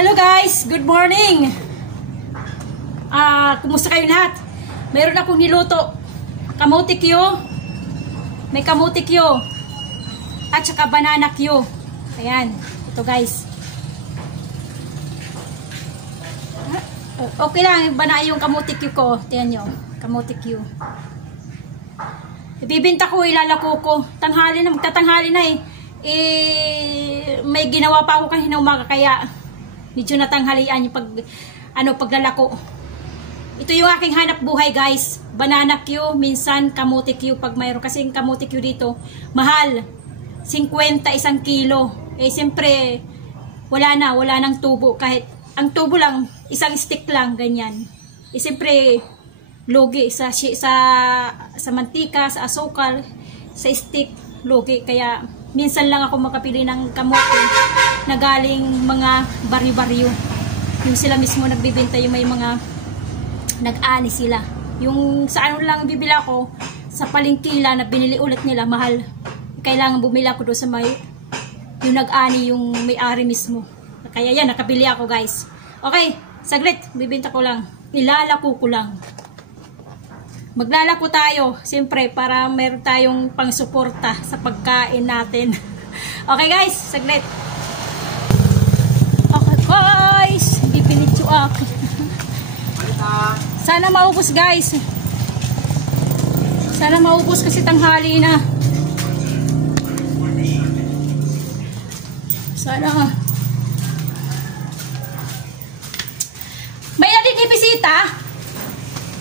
Hello guys, good morning. Kumusta kayo lahat? Mayroon akong niluto. Kamote Q. May kamote Q. At saka banana Q. Ayan, ito guys. Okay lang, bana yung kamote Q ko. Tingnan nyo, kamote Q. Ibibinta ko, ilalako ko. Tanghali na, magtatanghali na eh. May ginawa pa ako kanina umaga kaya medyo natanghalian yung paglalako. Ito yung aking hanap buhay guys. Banana Q, minsan kamote Q pag mayroon. Kasi yung kamote Q dito, mahal. 50 isang kilo. Eh siyempre, wala nang tubo. Kahit ang tubo lang, isang stick lang, ganyan. Eh siyempre, logi sa mantika, sa asukal, sa stick, logi. Kaya minsan lang ako makapili ng kamote na galing mga baryo-baryo. Yung sila mismo nagbibenta, yung may mga nag-ani sila. Yung sa ano lang bibila ko, sa palengkila na binili ulit nila, mahal. Kailangan bumila ko doon sa may, yung nag-ani, yung may-ari mismo. Kaya yan, nakabili ako guys. Okay, saglit, bibenta ko lang. Ilalako ko lang. Maglalako tayo, siyempre, para meron tayong pang-suporta sa pagkain natin. Okay guys, saglit. Okay guys, hindi pinityo ako. Sana maubos guys. Sana maubos kasi tanghali na. Sana. May nadidibisita?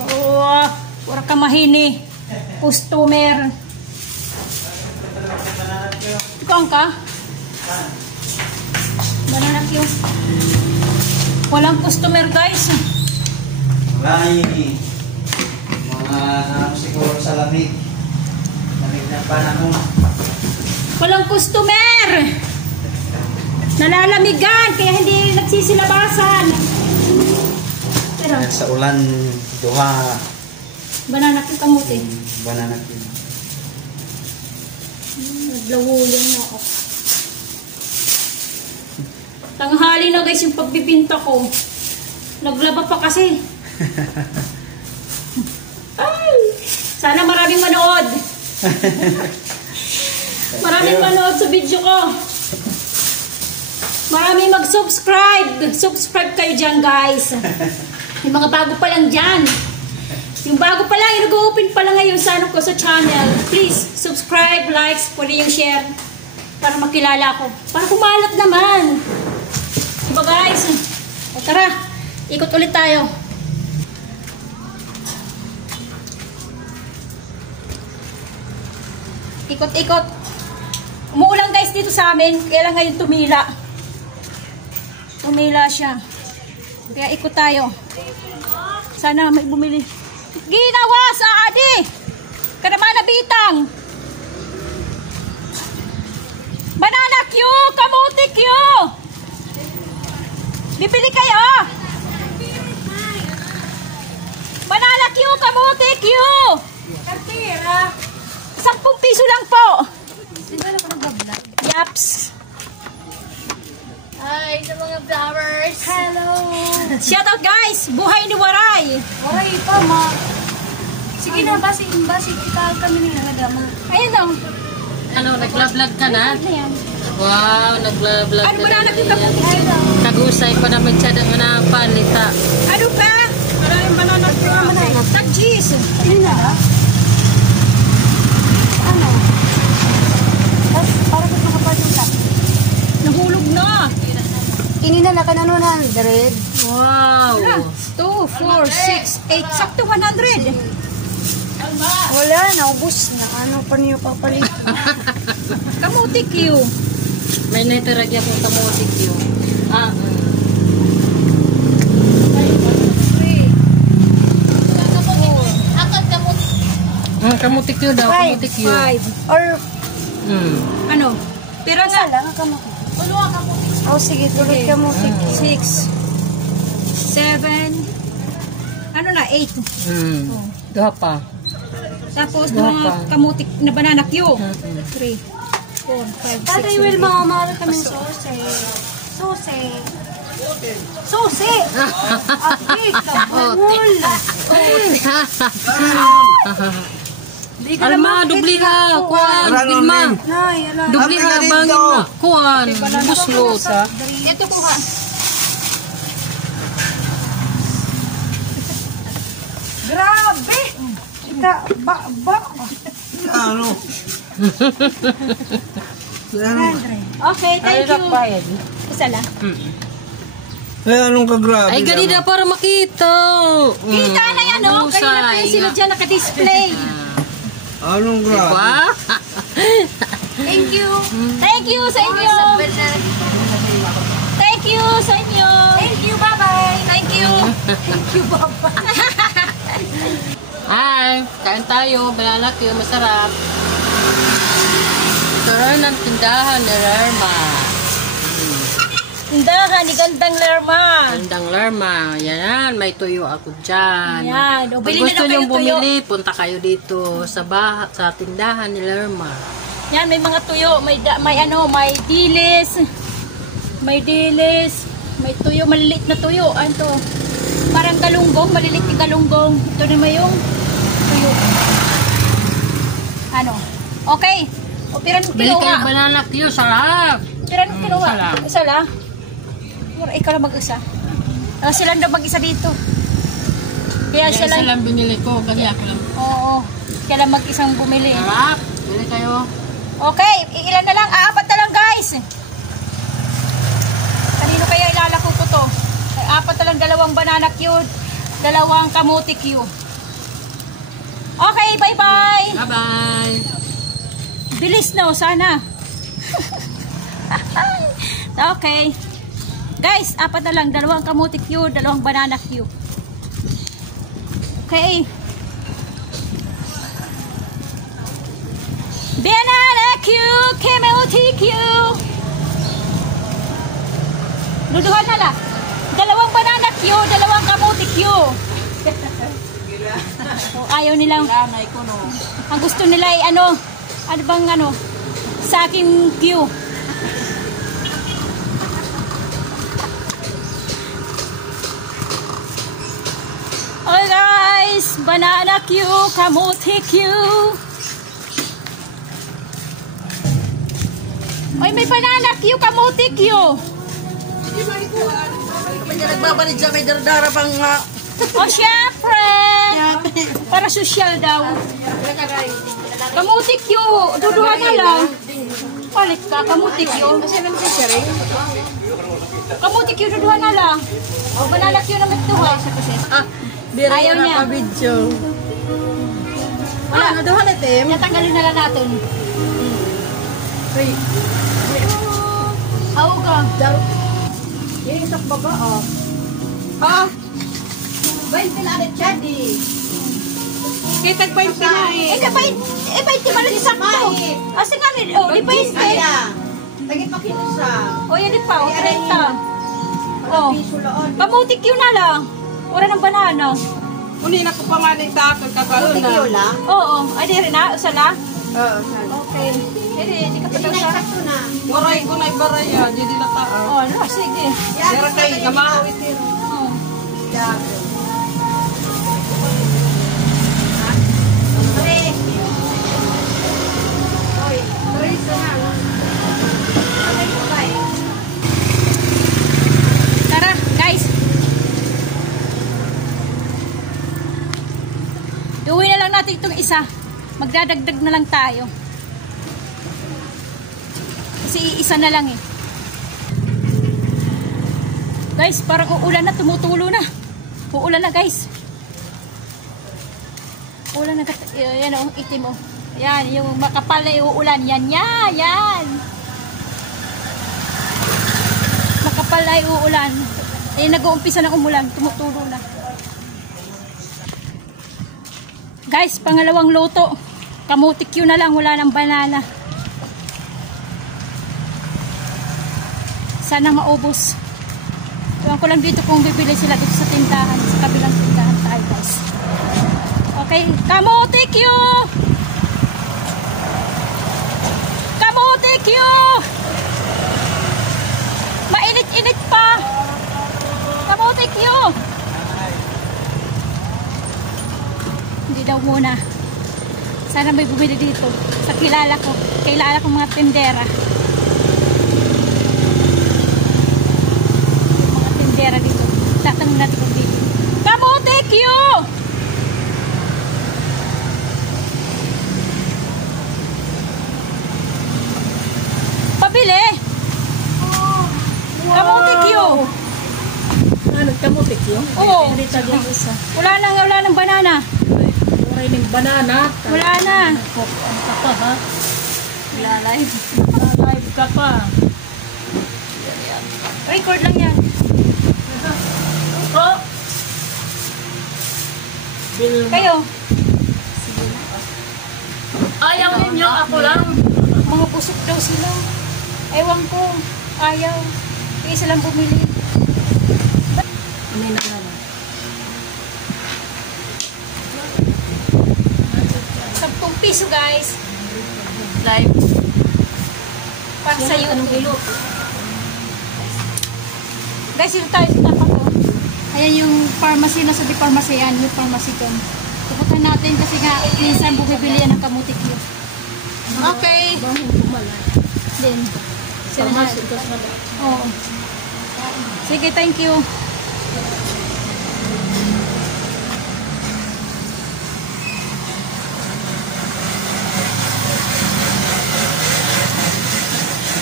Oh, pura ka mahini. Customer. Ikaw ka? Banana Q. Walang customer guys. Wala mga hanap siguro sa lamig. Lamig na panahon. Walang customer. Nalalamigan kaya hindi nagsisilabasan. Pero sa ulan, duha. banana Q kamote. Banana Q. Naglawuyan na ako. Tanghali na guys yung pagbibinta ko. Naglaba pa kasi. Ay, sana maraming manood. Maraming manood sa video ko. Maraming mag-subscribe. Subscribe kayo dyan guys. Yung mga bago pa lang dyan. Yung bago pa lang, yung nag-open pa lang ngayon sa ano ko sa channel. Please, subscribe, likes, pwede yung share. Para makilala ko. Para kumalat naman. Diba guys? O tara, ikot ulit tayo. Ikot-ikot. Umuulan guys dito sa amin. Kaya lang ngayon tumila. Tumila siya. Kaya ikot tayo. Sana may bumili. Ginawa sa adi. Karamana bitang. Banana Q, kamote Q. Bibili kayo. Banana Q, kamote Q. Kartira. 10 piso lang po. Yaps. Hi sa mga flowers. Hello. Shout out guys. Buhay ni Waray. Waray pa ma. Sige na basi kita kami ni nagama. Ayun o. Ano, nag-vlog ka na? Ano yan? Wow, nag-vlog Ano ba na nakita mo? Kagusay pa naman siya ng mga palita. Ano pa? Maraming banana Q. Tag-cheese. Ano na? Ano? Tapos para sa mga pagkakas. Nahulog na. Inina na kanano na 100. Wow. 2, 4, 6, 8. Sakto 100. Wala na ubos na. Ano pa niyo papalit? Kamote Q. May natiragya kong kamotik yun. Kamotik yun daw. Kamotik yun. 5. Or Ano? Pero nga. lang ka mo. Oh sige, tuloy ka mo. 6. 7. Ano na? 8. Duha pa. Tapos mga kamutik na banana Q. 3, 4, 5, 6, Tatay 7, Will, 8. mahal kami sose. Sose. Susi! Aki, kabul! Alma, dubli ha. Kuan, Vilma. Dubli ha, bangin na. Kuan, buslot. Ito po ha. Grabe! Ika, ba. Ano? Okay, thank you. Isa lang. Anong kagrabe? Ay, ganina para makita. Kita na yan, oh. Kanina pa yung sila dyan naka-display. Anong grabe? Diba? Thank you. Thank you sa inyo. Thank you sa inyo. Thank you, bye-bye. Thank you. Thank you, bye-bye. Ay, kain tayo. Banana Q, masarap. Ito rin ang tindahan ni Lerma. Tindahan ni Gandang Lerma. Gandang Lerma. Yan, may tuyo ako dyan. Yan. O, Kung bili na gusto lang kayo nyo bumili, punta kayo dito sa tindahan ni Lerma. Yan, may mga tuyo. May dilis. May dilis. May tuyo, maliliit na tuyo. Ano to? Parang galunggong, maliliit na galunggong. Ito naman yung tuyo. Ano? Okay. O, piran Bili kayo kinuha. banana Q, sarap. Piran kinuha. Salam. Isa lang. Ikaw lang mag-isa. Sila daw mag-isa dito. Kaya Kaya sila. lang binili ko, kasi ako lang. Oo. Kaya lang mag-isang bumili. Sarap. Bili kayo. Okay, ilan na lang? 4 na lang, guys. Kanino kaya ilalako ko to? Ay, 4 na lang, 2 banana Q, 2 kamuti Q. Okay, bye-bye. Bye-bye. Bilis no, sana. Okay. Guys, 4 na lang, 2 kamuti Q, 2 banana Q. Okay. Banana Q, kamuti Q. Duduhan na lang. 2 banana Q, 2 kamuti Q. So, ayaw nilang. Ang gusto nila ay ano bang sa aking Q. Okay guys, banana Q, kamuti Q. Ay, may banana Q, kamuti Q. Nagbabalik siya, may dardara pang O, syempre. Para social daw. Kamuti Q, duduhan na lang. Palit ka, kamuti Q. Kamuti Q, duduhan na lang. O, banana Q naman ito ha. Ayaw niya. video. Ah, Naduhan na, Tim. natanggalin na lang natin. How ka? Yung isang baga, oh. Ah, 20 na ulit siya, di. kaya tag-point ka na eh. Eh, bait ka malang sakto. Kasi nga, di pa yun eh. Tagit pa kinusa. O, yan di pa, o, 30. O, kamuti Q na lang. Ora ng banana. Unina ko pa nga ng takot, kakaroon na. Oo, ay di rin na, usala. Oo, Okay. Hindi ka pa daw sa. Waray ko na ibaraya, di nila taan. O, ano, sige. Pero kayo, namawit yun. O. Tara, guys. Iuwi na lang natin itong isa. Magdadagdag na lang tayo. Kasi isa na lang eh. Guys, parang uulan na, tumutulo na. Uulan na, guys. Uulan na, yan o, itim o. Yan, yung makapal na uulan. Yan. Makapal na uulan. Eh, nag-uumpisa ng umulan, tumutulo na. Guys, pangalawang luto. Kamuti Q na lang, wala ng banana. Sana maubos. Tuwan ko lang dito kung bibili sila dito sa tindahan. Sa kabilang tindahan tayo, guys. Okay, kamuti Q! Kamuti Q! Mainit-init pa! you. Hindi daw muna. Sana may bumili dito. Sa kilala ko. Kilala ko mga tindera. Mga tindera dito. Tatanong natin kung dito. Kamote Q! Pabili! Kamote Q! Kamote yun? Oo. Wala nang banana. Wala ng banana. Wala na. Ano ka pa ha? Live. Live ka pa. Record lang yan. Oh! Kayo, Ayaw ninyo, ako lang. mga pusok daw sila. Ewan ko. Ayaw. Isa lang bumili. Ano na lang? 10 piso guys. Live. Para sa YouTube. Guys, yung tayo sa tapat ko. Ayan yung pharmacy na sa di pharmacy yan. Yung pharmacy doon. Pupuntahan natin kasi nga minsan bumibili yan ng kamutik yun. Okay. Then, sila na. Oo. Sige, thank you.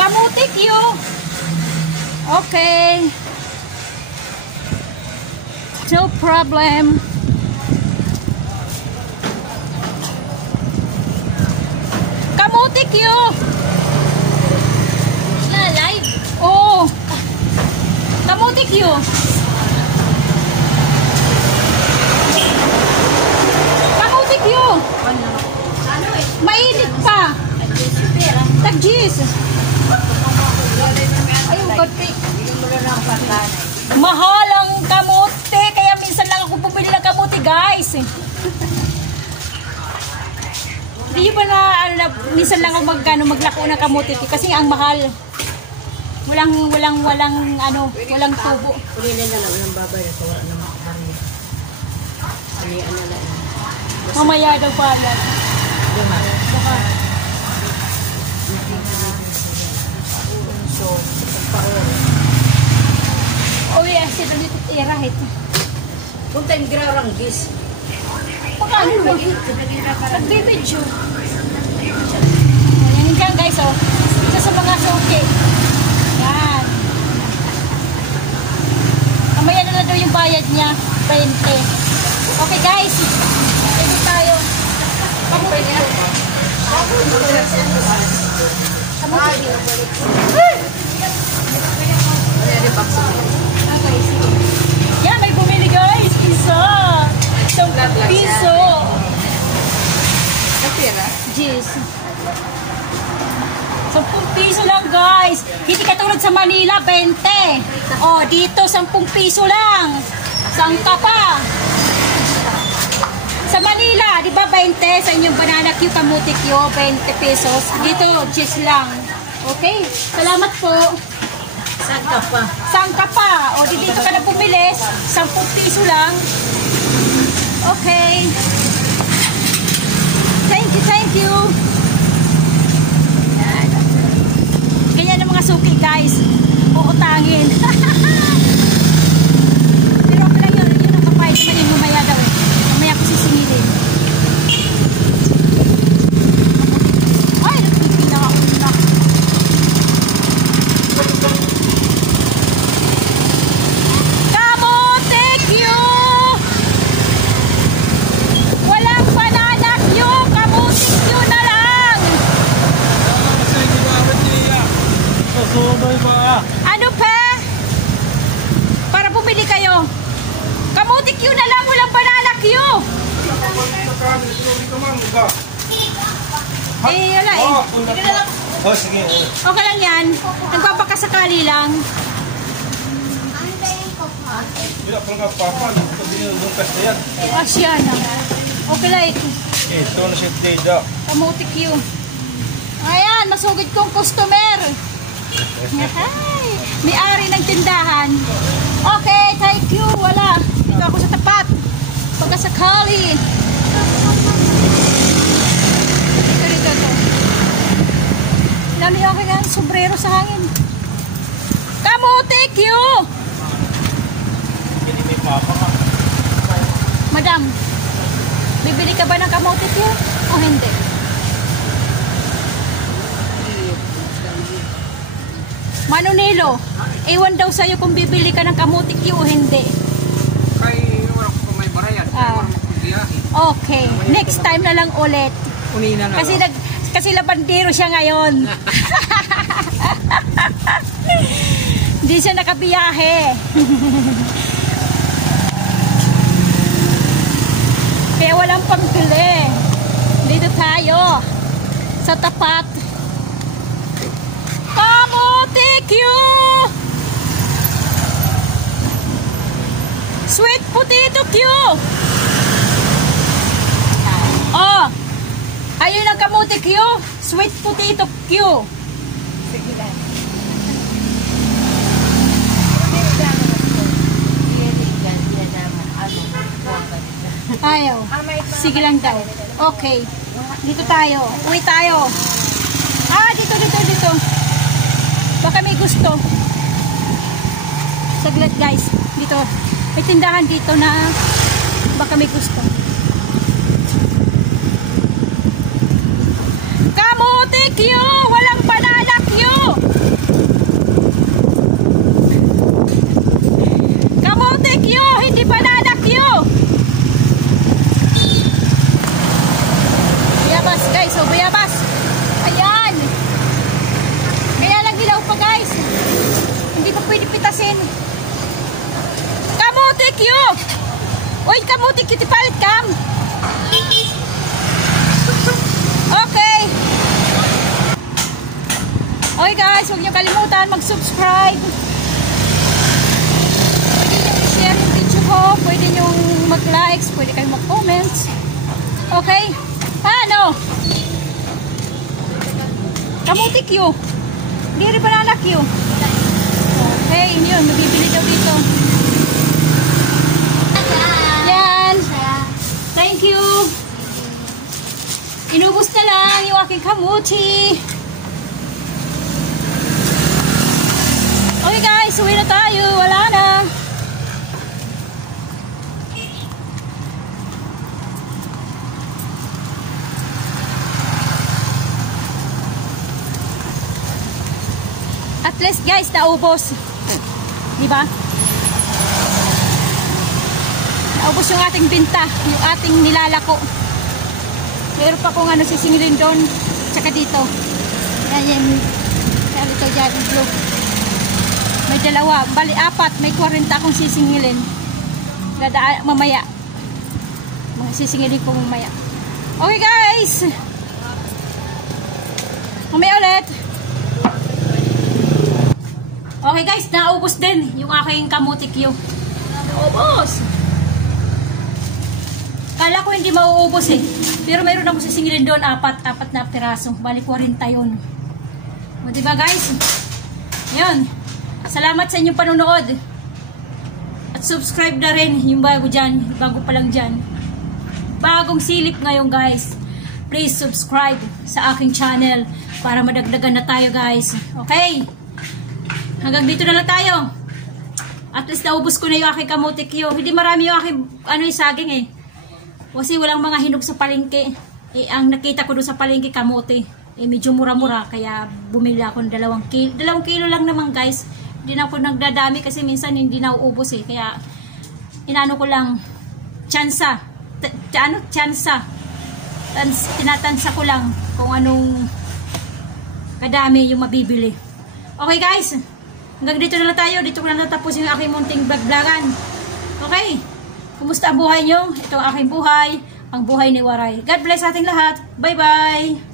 Kamutik yun. Okay. No problem. Kamutik yun. Live? Oo. Kamutik yun. Kamutik yun. Mainit pa. Tagjis. Ayun, kamutik. Mahal ang kamote. Kaya minsan lang ako bumili ng kamote, guys. Hindi ba na, minsan lang ako maglako ng kamote kasi nga ang mahal. Walang tubo. Kulinan na lang ng babay at wala na makakami. Anian na lang. Mamaya daw pala. Baka. So, pagpaon. Oh yeah, sila dito irahit. Kung tayo gis. Paano ba? Nag-video. Yan dyan guys, oh. Ito sa mga suki. Yan. Mamaya na daw yung bayad niya. 20. Okay guys. Pwede tayo. Kamuti niya. Okay, sige. Yan, may bumili guys. Isa. 10 piso. Jeez. 10 piso lang guys. Hindi katulad sa Manila, 20. Oh, dito 10 piso lang. Saan ka pa? Sa Manila, di ba 20? Sa inyong banana Q, kamuti Q, 20 pesos. Dito, jeez lang. Okay, salamat po. Saan ka pa? Saan ka pa? O, dito ka na bumili. 10 piso lang. Okay. Thank you. Ganyan ang mga suki, guys. Uutangin. Pero okay lang yun. Yun ang papayag naman yung mamaya daw eh. Mamaya ko sisingilin. Ay, nagpipila ako nila. Ano pa? Para bumili kayo. Kamuti Q na lang, walang banana Q. Eh, wala eh. Oh, sige. Okay lang yan. Nagpapakasakali lang. Bila pang kapapa, nung yan. Asya na. Okay lang ito. Ito na siya tida. Kamuti Q. Ayan, masugid kong customer. Hi! May-ari ng tindahan. Okay, thank you. Wala. Dito ako sa tapat. Pagkasakali. Dito. Lalo yung aking sombrero sa hangin. Kamuti Q! Madam, bibili ka ba ng kamuti Q? O hindi? Manunilo, iwan daw sa'yo kung bibili ka ng kamuti Q o hindi. Kay wala ko may barayan. Okay, next time na lang ulit. Unina na. Kasi labandero siya ngayon. Hindi siya nakabiyahe. Kaya walang pambili. Dito tayo sa tapat. Kamuti Q! Sweet potato Q! Oh! Ayun ang kamuti Q! Sweet potato Q! Sige lang. Ayaw. Sige lang daw. Okay. Dito tayo. Uwi tayo. Dito. Baka may gusto. Saglit guys. Dito. May tindahan dito na baka may gusto. Kamuti Q! Walang banana Q! Kamuti Q! Hindi banana Q! Bayabas guys. Oh, bayabas. Ayan. Kaya lang dilaw pa guys. Hindi pa pwede pitasin. Kamuti Q! Uy, kamuti Q, tipalit kam. Okay. Okay guys, huwag niyo kalimutan mag-subscribe. Pwede niyo i-share yung video ko. Pwede niyo mag-likes. Pwede kayong mag-comments. Okay? Ano? Kamuti Q. Hindi rin banana Q. Okay, yun. Mabibili daw dito. Yan. Thank you. Inubos na lang yung aking kamuti. Okay guys, uwi na tayo. Wala na. At least guys, naubos. Diba? Naubos yung ating binta. Yung ating nilalako. Meron pa kung ano sisingilin doon. Tsaka dito. Yan. Kaya dito dyan. Blue. May dalawa. Bali, 4. May 40 akong sisingilin. Dadaan mamaya. Mga sisingilin ko mamaya. Okay guys. Mamaya ulit. Okay guys, naubos din yung aking kamuti Q. Naubos. Kala ko hindi mauubos eh. Pero mayroon ako sisingilin doon, 4 na piraso. Bali 40 yun. O diba guys? Yun. Salamat sa inyong panonood. At subscribe na rin yung bago dyan. Bago pa lang dyan. Bagong silip ngayon guys. Please subscribe sa aking channel para madagdagan na tayo guys. Okay? Hanggang dito na lang tayo. At least naubos ko na yung aking kamuti Q. Hindi marami yung aking saging eh. Kasi walang mga hinog sa palengke. Ang nakita ko doon sa palengke kamote. Medyo mura-mura. Kaya bumili ako ng 2 kilo. 2 kilo lang naman guys. Hindi na ako nagdadami kasi minsan hindi na uubos eh. Kaya inano ko lang. Tsansa. Tinatansa ko lang kung anong kadami yung mabibili. Okay guys. Hanggang dito na lang tayo. Dito ko na natapos yung aking munting vlog-vlogan. Okay. Kumusta ang buhay nyo? Ito ang aking buhay. Ang buhay ni Waray. God bless ating lahat. Bye-bye!